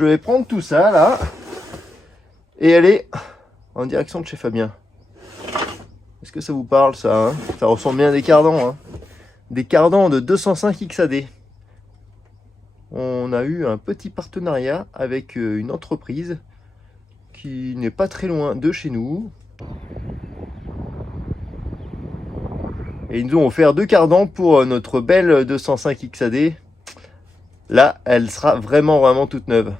Je vais prendre tout ça là et aller en direction de chez Fabien. Est-ce que ça vous parle ça hein? Ça ressemble bien à des cardans. Hein, des cardans de 205 XAD. On a eu un petit partenariat avec une entreprise qui n'est pas très loin de chez nous. Et ils nous ont offert 2 cardans pour notre belle 205 XAD. Là, elle sera vraiment toute neuve.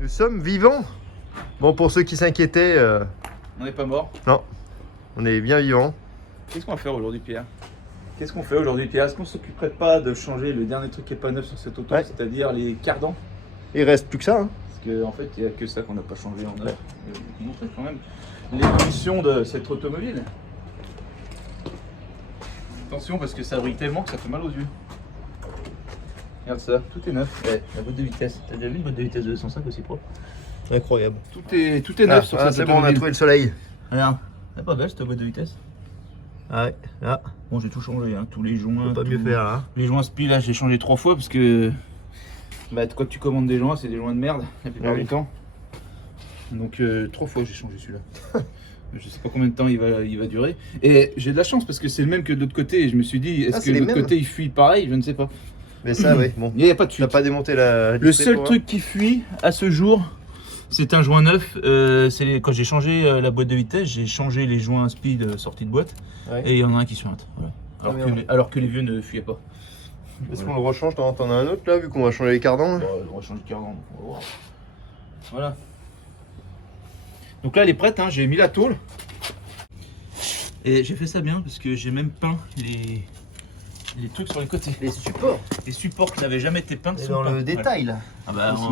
Nous sommes vivants. Bon, pour ceux qui s'inquiétaient, On n'est pas mort. non, on est bien vivants. Qu'est-ce qu'on va faire aujourd'hui, Pierre? Qu'est-ce qu'on fait aujourd'hui, Pierre? Est-ce qu'on s'occuperait pas de changer le dernier truc qui est pas neuf sur cette auto, Ouais. c'est-à-dire les cardans? Il reste plus que ça. Hein. Parce qu'en fait, il n'y a que ça qu'on n'a pas changé en neuf. Je vais vous montrer quand même l'évolution de cette automobile. Attention, parce que ça brille tellement que ça fait mal aux yeux. Regarde ça, tout est neuf. Ouais, la boîte de vitesse. T'as déjà vu une boîte de vitesse de 205 aussi propre? Incroyable. Tout est neuf sur cette c'est bon, on a automobile. trouvé le soleil. Regarde, elle est pas belle cette boîte de vitesse? Ouais, là, Bon, j'ai tout changé, hein. Tous les joints. on peut pas mieux tout- faire là. Les joints spi, là, j'ai changé 3 fois parce que bah, quand tu commandes des joints, c'est des joints de merde la plupart Ah oui. du temps. Donc 3 fois j'ai changé celui-là. Je sais pas combien de temps il va durer. Et j'ai de la chance parce que c'est le même que de l'autre côté. Et je me suis dit, est-ce Ah, que c'est de les l'autre mêmes côté il fuit pareil? Je ne sais pas. Mais ça, oui, bon. Il n'y a pas de Tu n'as fuite. pas démonté la. Le seul truc qui fuit à ce jour, c'est un joint neuf. Quand j'ai changé la boîte de vitesse, j'ai changé les joints speed sortis de boîte. Ouais. Et il y en a un qui suinte. Voilà. Ah, merde. Alors que les vieux ne fuyaient pas. Est-ce Voilà. qu'on le rechange? T'en as un autre là, vu qu'on va changer les cardans là? Bon, on va changer de cardan, donc on va voir. Voilà. Donc là, elle est prête, hein, j'ai mis la tôle. Et j'ai fait ça bien parce que j'ai même peint les trucs sur les côtés. Les supports. Les supports qui n'avaient jamais été peints Et sont dans peints. le détail là. Ah bah, Aussi,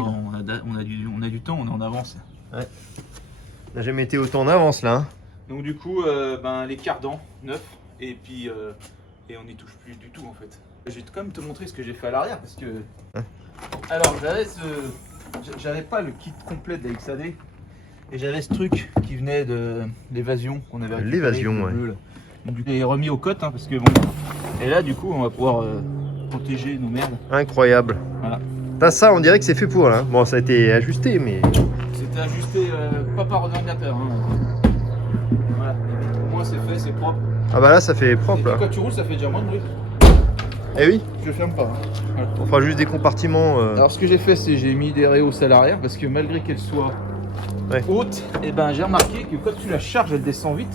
là. on a du temps, on est en avance. On n'a jamais été autant en avance là. Hein. Donc du coup, les cardans neufs et puis et on n'y touche plus du tout en fait. Je vais quand même te montrer ce que j'ai fait à l'arrière parce que. Hein. Alors j'avais pas le kit complet de la XAD et j'avais ce truc qui venait de l'évasion qu'on avait. récupéré, L'évasion, le ouais. bleu, là. Donc du coup, j'ai remis aux cotes hein, parce que bon. Et là du coup, on va pouvoir protéger nos merdes. Incroyable. Voilà. Putain, ça, on dirait que c'est fait pour là. Bon, ça a été ajusté, mais. C'était ajusté pas par ordinateur. Hein. Voilà. Au moins c'est fait, c'est propre. Ah bah là, ça fait Et propre puis, là. quand tu roules, ça fait déjà moins de bruit. Eh oui, Je ferme pas. Hein. Voilà. on fera juste des compartiments. Alors ce que j'ai fait, c'est j'ai mis des rehausses à l'arrière parce que malgré qu'elle soit Ouais. haute, et ben j'ai remarqué que quand tu la charges, elle descend vite.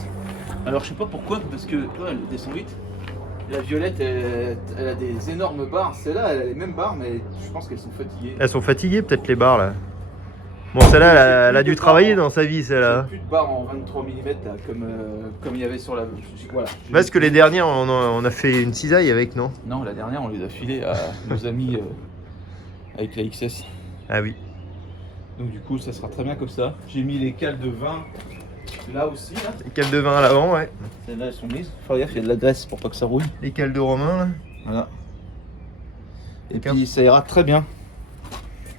Alors je sais pas pourquoi, parce que toi, elle descend vite. La violette, elle a des énormes barres. Celle-là, elle a les mêmes barres, mais je pense qu'elles sont fatiguées. Elles sont fatiguées, peut-être les barres là. Bon, celle-là, elle a dû travailler dans sa vie, J'ai celle-là. plus de barres en 23 mm là, comme il y avait sur la. Voilà. Parce que les dernières, on a fait une cisaille avec, non? Non, la dernière, on les a filées à nos amis avec la XS. Ah oui. Donc du coup, ça sera très bien comme ça. J'ai mis les cales de vin là aussi. Là. Les cales de vin à l'avant, ouais. Celles-là, elles sont mises. Faut gaffe, il y a de la graisse pour pas que ça rouille. Les cales de Romain, là. Voilà. Et D'accord. puis ça ira très bien.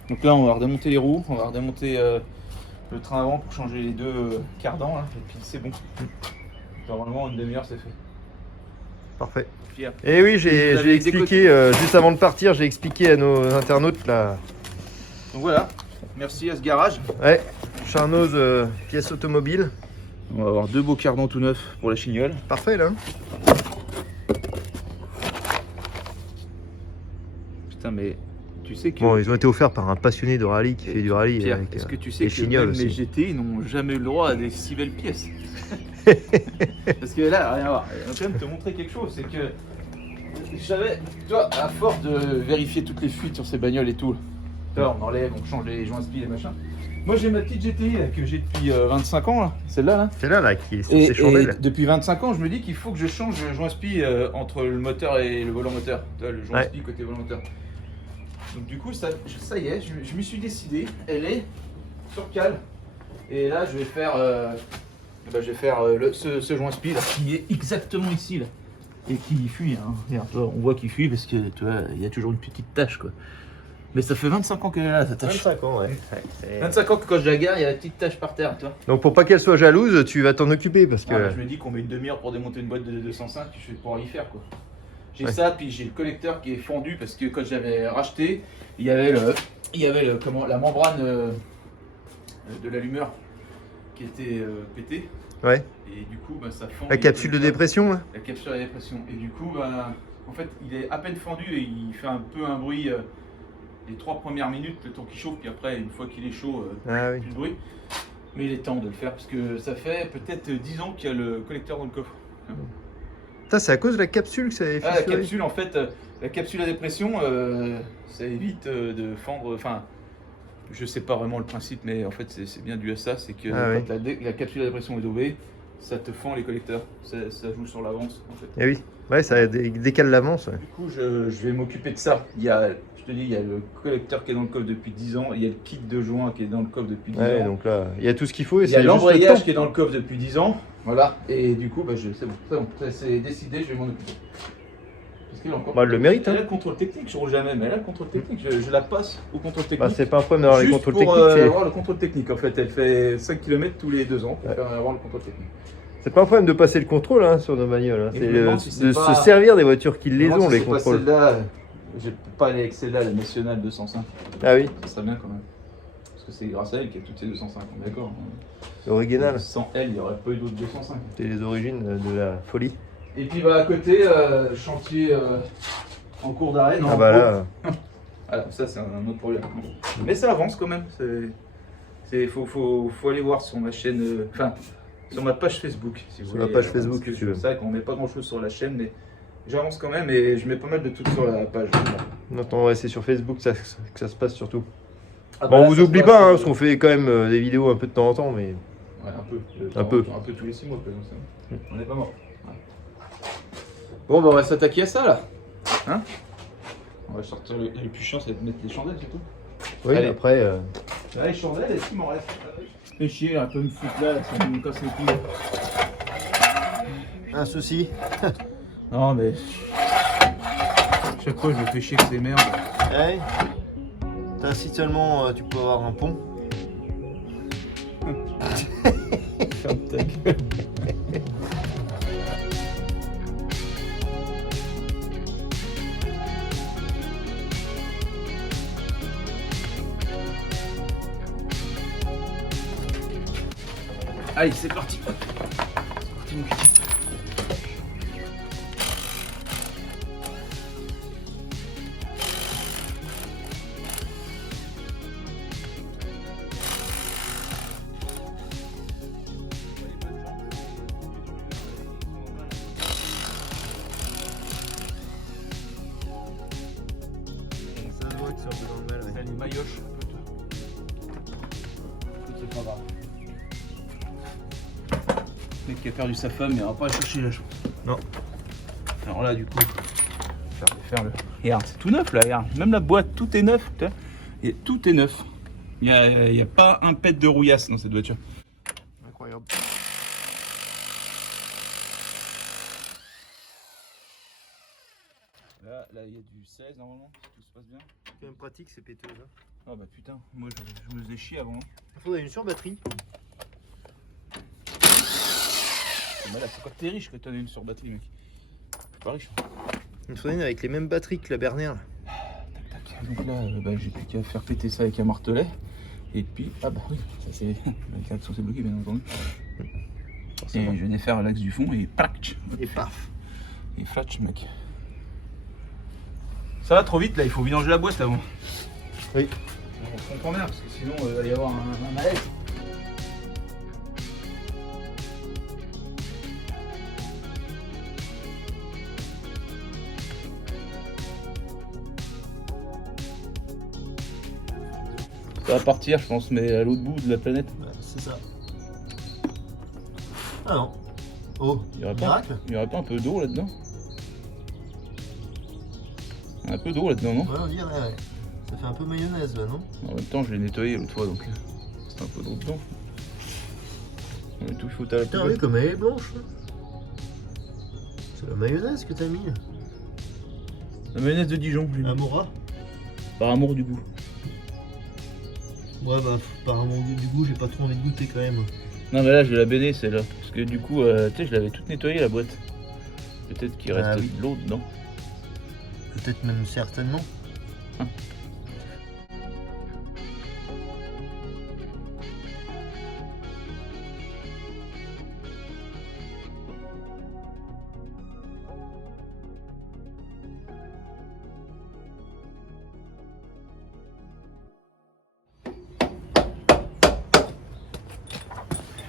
Donc là, on va redémonter les roues, on va redémonter le train avant pour changer les deux cardans. Là. Et puis c'est bon. Normalement, en une demi-heure, c'est fait. Parfait. Pierre. Et oui, Vous j'ai avez expliqué, juste avant de partir, j'ai expliqué à nos internautes là. Donc voilà. Merci à ce garage. Ouais, Charnoz pièces automobiles. On va avoir 2 beaux cardans tout neufs pour la chignole. Parfait là. Putain, mais tu sais que. Bon, ils ont été offerts par un passionné de rallye qui fait du rallye. Pierre, avec, est-ce que tu sais les que chignoles même les aussi. GTI n'ont jamais eu le droit à des si belles pièces? Parce que là, rien à voir. Je vais quand même te montrer quelque chose, c'est que j'avais, toi, à force de vérifier toutes les fuites sur ces bagnoles et tout, là, on enlève, on change les joints spi et machin. Moi, j'ai ma petite GTI là, que j'ai depuis 25 ans, là, celle-là. Là. C'est là qui est sur Et ces chandelles. depuis 25 ans, je me dis qu'il faut que je change le joint spi entre le moteur et le volant moteur. Tu vois, le joint Ouais. spi côté volant moteur. Donc du coup, ça y est, je m'y suis décidé. Elle est sur cale. Et là, je vais faire, ce joint spi là, qui est exactement ici là, et qui fuit. Hein. Regarde, tu vois, on voit qu'il fuit parce que tu vois, il y a toujours une petite tache quoi. Mais ça fait 25 ans qu'elle est là, ta tache. 25 ans, ouais. 25 ans que quand je la gare, il y a la petite tache par terre, tu vois. Donc pour pas qu'elle soit jalouse, tu vas t'en occuper parce que... Je me dis qu'on met une demi-heure pour démonter une boîte de 205, je vais pouvoir y faire quoi. J'ai Ouais. ça, puis j'ai le collecteur qui est fendu parce que quand j'avais racheté, il y avait la membrane de l'allumeur qui était pétée. Ouais. Et du coup, bah, ça fend. La capsule de dépression, là. La capsule de dépression. Et du coup, bah, en fait, il est à peine fendu et il fait un peu un bruit les 3 premières minutes, le temps qu'il chauffe, puis après, une fois qu'il est chaud, Ah oui. plus de bruit. Mais il est temps de le faire parce que ça fait peut-être 10 ans qu'il y a le collecteur dans le coffre. Ça, c'est à cause de la capsule que ça avait Ah, fissuré. la capsule, en fait, la capsule à dépression, ça évite de fendre. Enfin, je sais pas vraiment le principe, mais en fait, c'est bien dû à ça. C'est que quand la capsule à dépression est dovée, ça te fend les collecteurs. Ça joue sur l'avance, en fait. Eh oui. Ouais, ça décale l'avance. Ouais. Du coup, je vais m'occuper de ça. Je te dis, il y a le collecteur qui est dans le coffre depuis 10 ans. Il y a le kit de joint qui est dans le coffre depuis 10 Ouais, ans. donc là, il y a tout ce qu'il faut et Il y a c'est juste le l'embrayage temps. qui est dans le coffre depuis 10 ans. Voilà. Et du coup, bah, c'est bon. C'est décidé, je vais m'en occuper. Parce qu'elle a encore... Bah, elle le mérite, Elle hein. a le contrôle technique, je roule jamais, mais elle a le contrôle technique. Je la passe au contrôle technique. Bah, c'est pas un problème d'avoir les Juste contrôles pour techniques. C'est... avoir le contrôle technique. En fait, elle fait 5 km tous les 2 ans pour avoir le contrôle technique. C'est pas un problème de passer le contrôle hein, sur nos bagnoles. Hein. Et C'est je me demande si c'est de pas- se servir des voitures qui les Moi, ont, si les c'est pas contrôles. celle-là, je peux pas aller avec celle-là, la nationale 205. Ah oui, Ça serait bien quand même. Parce que c'est grâce à elle qu'il y a toutes ces 205, on est d'accord. l'original. Sans elle, il n'y aurait pas eu d'autres 205. C'est les origines de la folie. Et puis bah, à côté, chantier en cours d'arrêt. non, Ah bah là, Voilà, ça c'est un autre problème. Mais ça avance quand même. Faut aller voir sur ma chaîne, enfin sur ma page Facebook. Si vous Sur la voulez, page Facebook, parce que si tu veux. C'est vrai qu'on met pas grand chose sur la chaîne, mais j'avance quand même et je mets pas mal de trucs sur la page. non, ouais, c'est sur Facebook que ça se passe surtout. Ah, Bon, bah, on là, vous ça se oublie passe, pas, hein, parce qu'on fait quand même des vidéos un peu de temps en temps, mais Ouais, un peu. Un peu. Un peu tous les 6 mois, comme ça. On n'est pas mort. Ouais. Bon, bah on va s'attaquer à ça là. Hein? On va sortir le plus chiant, c'est de mettre les chandelles, c'est tout. oui, Allez. après, Là, les chandelles, est-ce qu'il m'en reste? Fais chier, un peu me foutre là, ça me casse les couilles. un souci. Non, mais. Chaque fois, je me fais chier avec ces merdes. Ouais. Si seulement tu peux avoir un pont. Ferme ta gueule. Allez, c'est parti. C'est parti, mon cul. Ça se voit que c'est un peu dans le mal, ouais. Elle est maillotche. C'est pas grave. Le mec qui a perdu sa femme, il va pas chercher la chose. Non. Alors là, du coup, faire le. Regarde, c'est tout neuf là, regarde. Même la boîte, tout est neuf. Et tout est neuf. Il n'y a pas un pet de rouillasse dans cette voiture. Incroyable. Là, il y a du 16 normalement, si tout se passe bien. C'est quand même pratique, c'est péteux. Hein. Ah bah putain, moi je me faisais chier avant. Il faudrait une surbatterie. Mais là, c'est quoi que t'es riche que t'en as une sur batterie, mec. Je suis pas riche. Il faudrait une avec les mêmes batteries que la Berner. Tac, tac. Donc là, bah, j'ai plus qu'à faire péter ça avec un martelet. Et puis, ah bah oui, ça c'est. L'action s'est bloquée, bien entendu. Et je venais faire l'axe du fond et plac. Et paf. Et flatch, mec. Ça va trop vite là, il faut vidanger la boîte avant. Oui. On se comprend bien parce que sinon il va y avoir un malaise. Ça va partir, je pense, mais à l'autre bout de la planète. Ouais, c'est ça. Ah non. Oh, Il y aurait miracle. Il y aurait pas un peu d'eau là-dedans? Un peu d'eau là-dedans, non? Ouais, on dirait, ouais. Ça fait un peu mayonnaise là, non? En même temps, je l'ai nettoyé l'autre fois, donc c'est un peu d'eau dedans. On est tout faut à la Putain, poubelle. oui, comme elle est blanche. C'est la mayonnaise que t'as mis. La mayonnaise de Dijon, j'ai mis. Amora. Par amour du goût. Ouais, bah, par mon goût, du goût, j'ai pas trop envie de goûter quand même. Non, mais là, je vais la baigner celle-là. Parce que du coup, tu sais, je l'avais toute nettoyée la boîte. Peut-être qu'il reste oui. de l'eau dedans. Peut-être même certainement.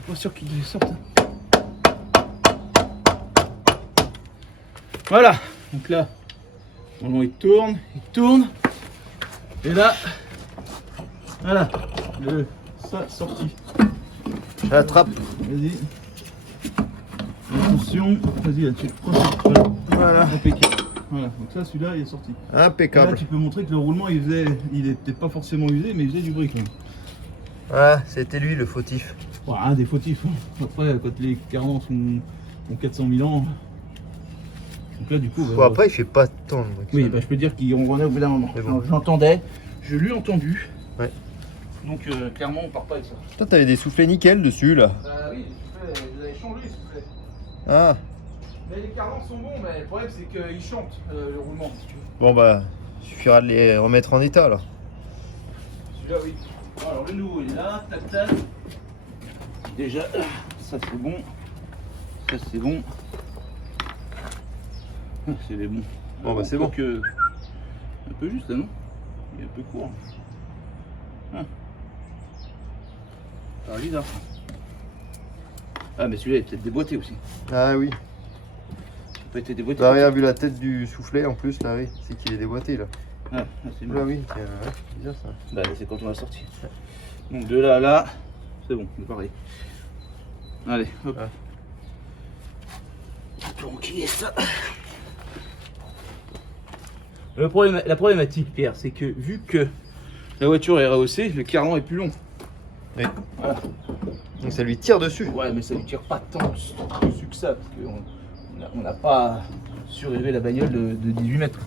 Pas sûr qu'il sorte. Voilà, donc là, bon, il tourne, et là, voilà, ça sorti. Attrape. Vas-y. Attention, vas-y, là, tu le prends. Voilà. Impeccable. Voilà, donc ça, celui-là, il est sorti. Et Impeccable. là, tu peux montrer que le roulement, il était pas forcément usé, mais il faisait du bruit quand même. Voilà, c'était lui le fautif. Voilà, des fautifs. Après, quand les carnants ont 400 000 ans. Donc là, du coup. Bon, après, il fait pas tant de bruit que Oui, ça. bah, je peux dire qu'il ronronnait au bout d'un moment. Mais bon. J'entendais, je l'ai entendu. Ouais. Donc clairement, on part pas avec ça. Toi, t'avais des soufflets nickel dessus là. Bah oui, vous avez changé les soufflets. Ah, Mais les carnants sont bons, mais le problème c'est qu'ils chantent le roulement. Si tu veux. bon bah, il suffira de les remettre en état là. Celui-là, oui. Bon, alors le nouveau il est là, tac tac. Déjà, ça c'est bon. Ça c'est bon. Ah, c'est les bons. Bon, bah, c'est bon. Que... Un peu juste là, non? Il est un peu court. Ah. Alors, bizarre. Ah, mais celui-là il est peut-être déboîté aussi. Ah oui. Il a pas été déboîté. T'as rien vu la tête du soufflet en plus là, oui. C'est qu'il est déboîté là. Ah, c'est Là, oui, tiens, ouais, c'est bien ça. Bah, c'est quand on l'a sorti. Donc de là à là, c'est bon, c'est pareil. Allez, hop. Ah. Planquer ça. La problématique, Pierre, c'est que vu que la voiture est rehaussée, le cardan est plus long. Oui. Voilà. Donc ça lui tire dessus. Ouais, mais ça lui tire pas tant dessus que ça, parce qu'on n'a pas surélevé la bagnole de 18 mètres.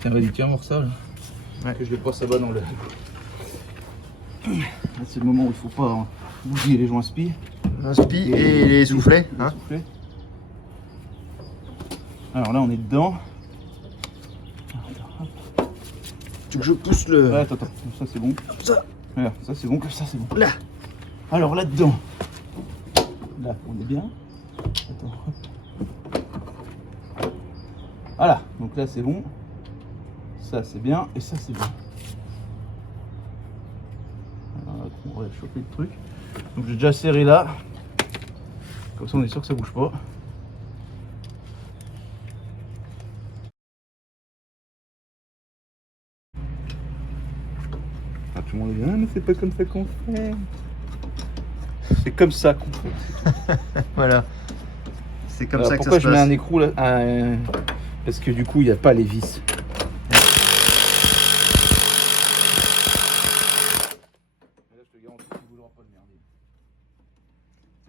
Tiens, vas-y, tiens, voir ça, là. Ouais. Que je les passe là-bas dans le... Là, c'est le moment où il faut pas bousiller les joints spi. Un spi et les soufflets. Hein. Soufflets. Alors là, on est dedans. Tu veux que je pousse le. Ouais, attends, ça c'est bon. Comme ça. Voilà, ça c'est bon, comme ça c'est bon. Là. Alors là-dedans. Là, on est bien. Attends, hop. Voilà, donc là c'est bon. Ça c'est bien, et ça c'est bien. Alors, on va chauffer le truc. Donc j'ai déjà serré là. Comme ça on est sûr que ça bouge pas. Ah, tout le monde dit, ah, mais c'est pas comme ça qu'on fait. C'est comme ça qu'on fait. Voilà. C'est comme Alors, ça que pourquoi ça se je mets passe. un écrou là? Parce que du coup il n'y a pas les vis. Là, je te garantis qu'il ne voudra pas le merder.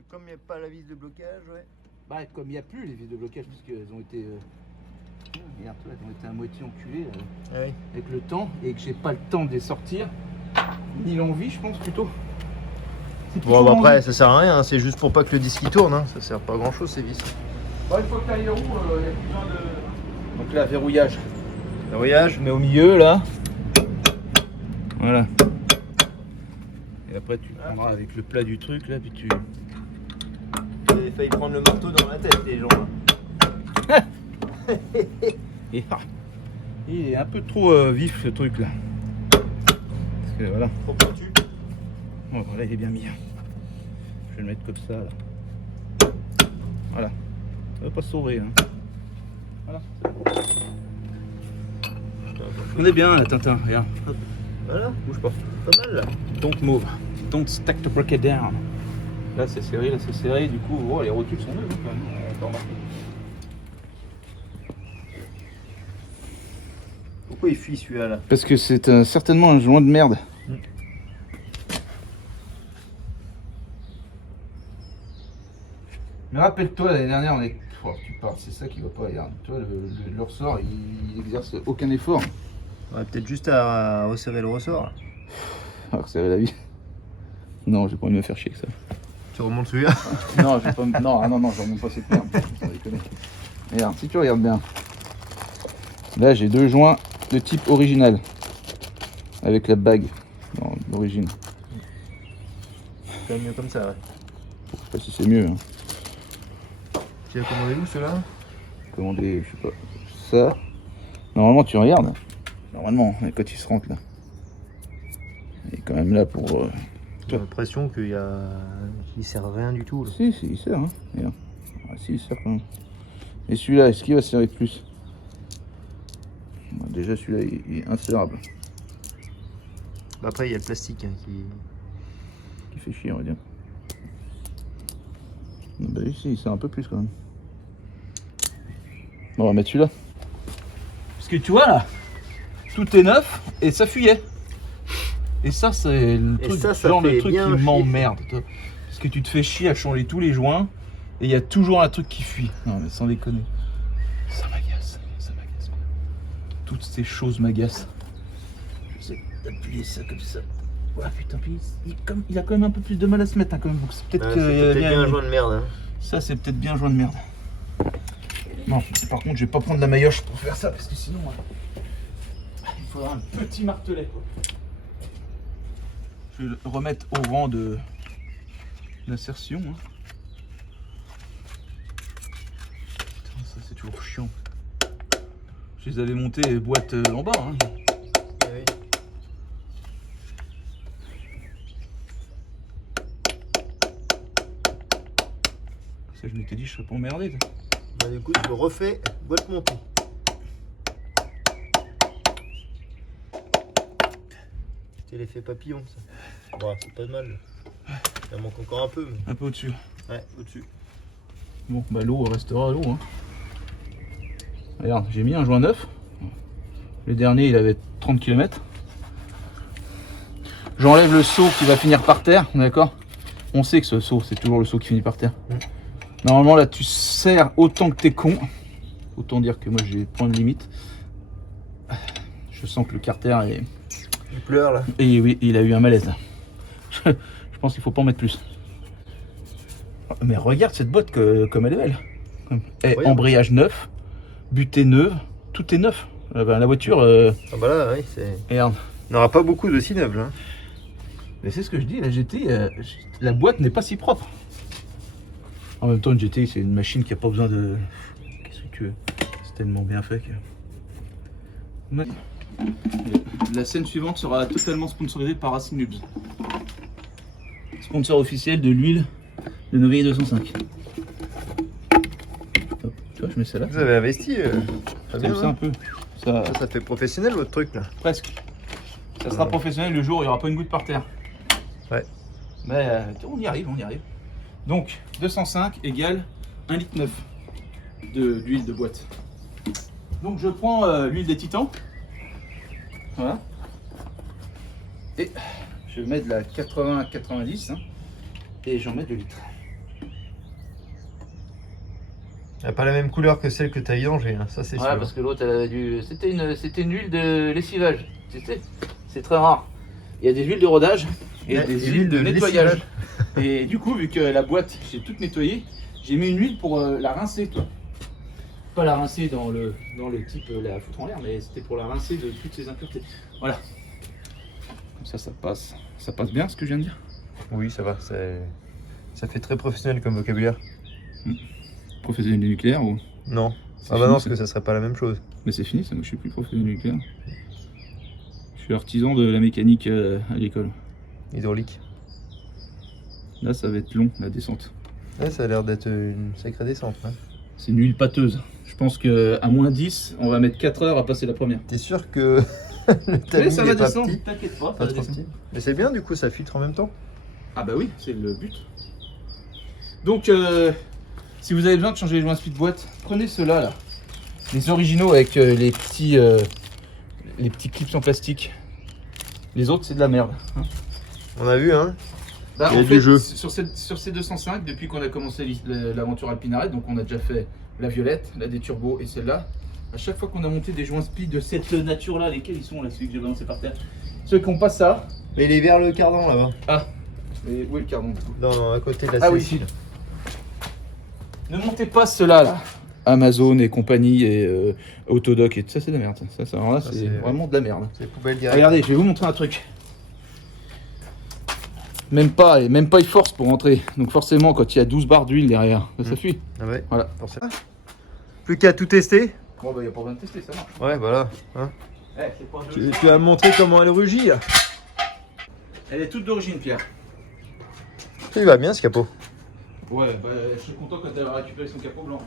Comme il n'y a pas la vis de blocage, ouais. Bah, comme il n'y a plus les vis de blocage, parce qu'elles ont été. Regarde, toi, elles ont été à moitié enculées Ah oui. avec le temps et que j'ai pas le temps de les sortir. Ni l'envie, je pense plutôt. C'est Bon, plutôt bah après, l'envie. ça sert à rien, hein. C'est juste pour pas que le disque il tourne, hein. Ça sert pas à grand chose ces vis. Bah, une fois que tu as les roues, il n'y a plus besoin de. Donc là, verrouillage. Verrouillage. Je mets au milieu là. Voilà. Et après tu prendras avec le plat du truc là, puis tu. J'ai failli prendre le marteau dans la tête, les gens. Et il est un peu trop vif ce truc là. Parce que voilà. Trop pointu. Bon, là il est bien mis. Je vais le mettre comme ça là. Voilà. Ça va pas se sauver. Hein. Voilà. On est bien là, Tintin. Regarde. Hop. Voilà. Bouge pas. Pas mal là. Don't move. Don't stack to break it down. Là c'est serré, là c'est serré. Du coup, oh, les rotules sont neuves hein, quand même. On peut remarquer. Pourquoi il fuit celui-là là? Parce que c'est certainement un joint de merde. Mais rappelle-toi, l'année dernière, on est. Oh, tu parles, c'est ça qui va pas. Regarde, toi, le ressort, il exerce aucun effort. On va peut-être juste à resserrer le ressort. Alors, c'est la vie. Non, j'ai pas envie de me faire chier avec ça. Tu remontes celui-là. Non, j'ai pas... non, je remonte pas cette merde. Sans déconner. Regarde, si tu regardes bien. Là, j'ai 2 joints de type original. Avec la bague d'origine. C'est mieux comme ça, ouais. Je sais pas si c'est mieux. Hein. Tu as commandé où ceux-là? Commander, je sais pas. Ça. Normalement, tu regardes. Normalement, quand il se rentre là. Il est quand même là pour. J'ai l'impression qu'il sert à rien du tout. Là. Si, il sert. Hein. Regarde. Ah, si, il sert quand même. Et celui-là, est-ce qu'il va servir plus? Bon, déjà, celui-là, il est insérable. Après, il y a le plastique hein, Qui fait chier, on va dire. Bah, ici, il sert un peu plus quand même. Bon, on va mettre celui-là. Parce que tu vois là, tout est neuf et ça fuyait. Et ça, c'est le truc, genre le truc qui m'emmerde. Parce que tu te fais chier à changer tous les joints et il y a toujours un truc qui fuit. Non, mais sans déconner. Ça m'agace. Toutes ces choses m'agacent. J'essaie d'appuyer ça comme ça. Ouais, putain, puis il a quand même un peu plus de mal à se mettre hein, quand même. Donc c'est peut-être bien un joint de merde. Hein. Ça, c'est peut-être bien un joint de merde. Non, par contre, je vais pas prendre la maillotche pour faire ça parce que sinon, il faudra un petit martelet. Quoi. Je vais le remettre au rang d'insertion. Hein. Putain, ça c'est toujours chiant. Je les avais montés boîte en bas. Hein. Oui. Ça, je m'étais dit, je serais pas emmerdé. Bah, du coup, je le refais boîte montée. C'est l'effet papillon, ça. Bon, c'est pas mal. Il en manque encore un peu. Mais... Un peu au-dessus. Ouais, au-dessus. Bon, bah l'eau restera l'eau. Hein. Regarde, j'ai mis un joint neuf. Le dernier, il avait 30 km. J'enlève le seau qui va finir par terre, d'accord? On sait que ce seau, c'est toujours le seau qui finit par terre. Normalement, là, tu serres autant que t'es con. Autant dire que moi, j'ai point de limite. Je sens que le carter est... Il pleure, là. Et oui, il a eu un malaise, là. Je pense qu'il faut pas en mettre plus. Mais regarde cette boîte comme elle est belle. Et embrayage neuf, butée neuve, tout est neuf. La voiture... Ah bah là, oui, c'est... Regarde. Il n'y aura pas beaucoup de si neuf, là. Mais c'est ce que je dis, la GT, la boîte n'est pas si propre. En même temps, une GT, c'est une machine qui n'a pas besoin de... Qu'est-ce que tu veux? C'est tellement bien fait que... La scène suivante sera totalement sponsorisée par Racing Nubs. Sponsor officiel de l'huile de Noveille 205. Hop, tu vois, je mets celle-là. Vous avez investi Ça bien, ça un peu. Ça fait professionnel, votre truc, là. Presque. Ça sera professionnel le jour où il n'y aura pas une goutte par terre. Ouais. Mais on y arrive. Donc 205 égale 1,9 litre d'huile de boîte. Donc je prends l'huile des titans. Voilà. Et je mets de la 80-90 hein, et j'en mets 2 litres. Elle n'a pas la même couleur que celle que tu as idangée, hein. Ça c'est sûr. Parce que l'autre elle avait du. C'était une huile de lessivage. Tu sais, c'est très rare. Il y a des huiles de rodage et des huiles de nettoyage. Et du coup, vu que la boîte, j'ai toute nettoyée, j'ai mis une huile pour la rincer, toi. Pas la rincer dans le type la foutre en l'air, mais c'était pour la rincer de toutes ces impuretés. Voilà. Comme ça passe. Ça passe bien ce que je viens de dire? Oui, ça va. Ça fait très professionnel comme vocabulaire. Professionnel du nucléaire ou? Non. Ah bah non, parce que ça serait pas la même chose. Mais c'est fini, ça. Moi, je suis plus professionnel du nucléaire. Je suis artisan de la mécanique à l'école. Hydraulique. Là, ça va être long, la descente. Ouais, ça a l'air d'être une sacrée descente. Hein. C'est une huile pâteuse. Je pense qu'à moins 10, on va mettre 4 heures à passer la première. T'es sûr que le timing ça va est pas descendre, petit? t'inquiète pas, Pas trop petit. Mais c'est bien, du coup, ça filtre en même temps. Ah bah oui, c'est le but. Donc, si vous avez besoin de changer les joints speed boîte, prenez ceux-là, là. Les originaux avec les petits clips en plastique. Les autres, c'est de la merde. Hein. On a vu, hein. Bah, Il y a en fait, du jeu. sur ces 205, depuis qu'on a commencé l'aventure Alpinarette, donc on a déjà fait la violette, la des turbos et celle-là. À chaque fois qu'on a monté des joints speed de cette nature-là, lesquels ils sont là, celui que j'ai balancé par terre. Ceux qui n'ont pas ça. Mais il est vers le cardan là-bas. Ah, Mais où est le cardan du coup? Dans, à côté de la Ah oui. Cécile. Ne montez pas ceux-là là. Amazon et compagnie et Autodoc et tout ça, c'est de la merde. Alors là, Ça, c'est c'est- vraiment de la merde. C'est poubelle directe. Regardez, je vais vous montrer un truc. Même pas il force pour rentrer. Donc forcément, quand il y a 12 barres d'huile derrière, ça fuit. Ah ouais. Voilà. Plus qu'à tout tester. Bon bah, il n'y a pas besoin de tester, ça marche. Ouais, voilà. Hein. C'est pas Tu vas me montrer comment elle rugit là. Elle est toute d'origine, Pierre. Il va bien ce capot. Ouais, bah je suis content quand elle a récupéré son capot blanc.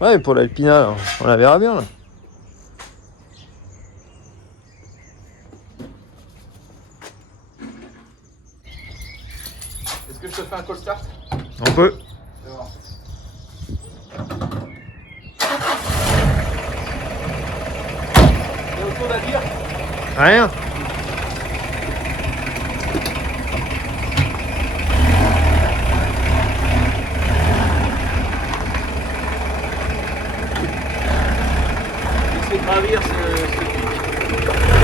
Ouais, pour l'Alpina, on la verra bien là. Est-ce que je te fais un call start? On peut. C'est bon. Il y a autre chose à dire? Rien. Laissez gravir ce pic.